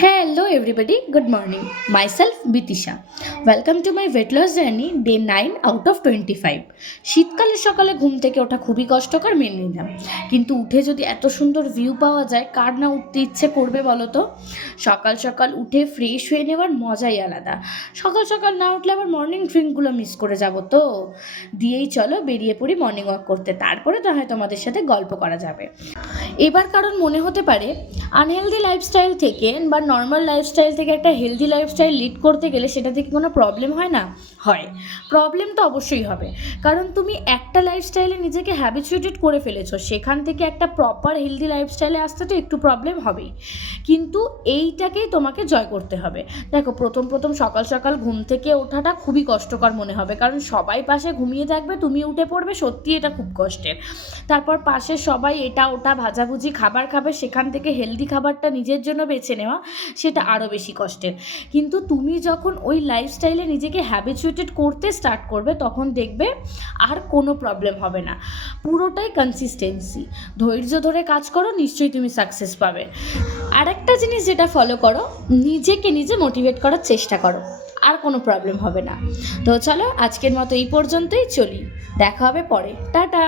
Hello everybody, good morning. Myself Bitisha. Welcome to my weight loss journey day 9 out of 25. শীতকালে সকালে ঘুম থেকে ওঠা খুবই কষ্টকর মেনে নিলাম, কিন্তু উঠে যদি এত সুন্দর ভিউ পাওয়া যায় কার না উঠতে ইচ্ছে করবে বলো তো। সকাল সকাল উঠে ফ্রেশ হয়ে নেওয়ার মজাই আলাদা। সকাল সকাল না উঠলে আবার মর্নিং ড্রিঙ্কগুলো মিস করে যাব তো। দিয়েই চলো বেরিয়ে পড়ি মর্নিং ওয়াক করতে, তারপরে তো হয় তোমাদের সাথে গল্প করা যাবে। এবার কারণ মনে হতে পারে আনহেলদি লাইফস্টাইল থেকে বা নর্মাল লাইফস্টাইল থেকে একটা হেলদি লাইফস্টাইল লিড করতে গেলে সেটা থেকে কোনো প্রবলেম হয় না। হয়, প্রবলেম তো অবশ্যই হবে, কারণ তুমি একটা লাইফস্টাইলে নিজেকে হ্যাবিচুয়েটেড করে ফেলেছো, সেখান থেকে একটা প্রপার হেলদি লাইফস্টাইলে আসতে তো একটু প্রবলেম হবেই, কিন্তু এইটাকেই তোমাকে জয় করতে হবে। দেখো, প্রথম প্রথম সকাল সকাল ঘুম থেকে ওঠাটা খুবই কষ্টকর মনে হবে, কারণ সবাই পাশে ঘুমিয়ে থাকবে, তুমি উঠে পড়বে, সত্যি এটা খুব কষ্টের। তারপর পাশে সবাই এটা ওটা ভাজাভুজি খাবার খাবে, সেখান থেকে হেলদি খাবারটা নিজের জন্য বেছে নেওয়া সেটা আরও বেশি কষ্টের। কিন্তু তুমি যখন ওই লাইফস্টাইলে নিজেকে হ্যাবিচুয়েটেড করতে স্টার্ট করবে তখন দেখবে আর কোনো প্রবলেম হবে না। পুরোটাই কনসিস্টেন্সি, ধৈর্য ধরে কাজ করো, নিশ্চয়ই তুমি সাকসেস পাবে। আরেকটা জিনিস যেটা ফলো করো, নিজেকে নিজে মোটিভেট করার চেষ্টা করো, আর কোনো প্রবলেম হবে না। তো চলো আজকের মতো এই পর্যন্তই, চলি, দেখা হবে পরে, টাটা।